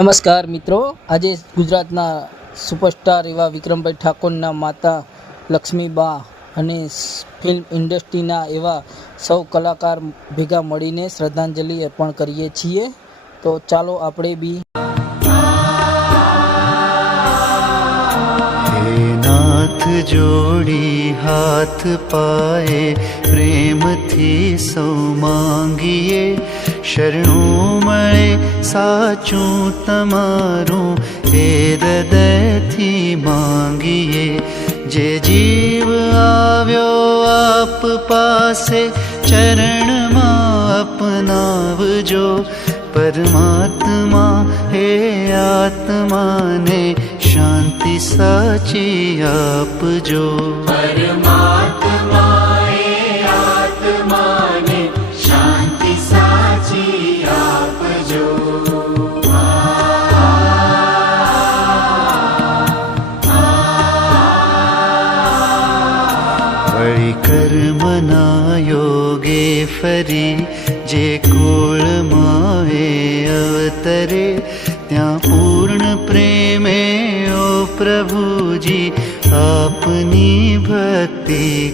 નમસ્કાર મિત્રો. આજે ગુજરાતના સુપરસ્ટાર એવા વિક્રમભાઈ ઠાકોરના માતા લક્ષ્મીબા અને ફિલ્મ ઇન્ડસ્ટ્રીના એવા સૌ કલાકાર ભેગા મળીને શ્રદ્ધાંજલિ અર્પણ કરીએ છીએ. તો ચાલો આપણે બી નાથ જોડી હાથ પાએ પ્રેમથી સૌ માંગીએ, શરણું સાચું તમારું એ હૃદયથી માંગીએ. જે જીવ આવ્યો આપ પાસે, ચરણમાં અપનાવજો. પરમાત્મા હે આત્માને શાંતિ સાચી આપજો. कर्मना योगे फरी जे कोळ जलमाे अवतरे त्या पूर्ण प्रेमे ओ प्रभुजी आपनी भक्ति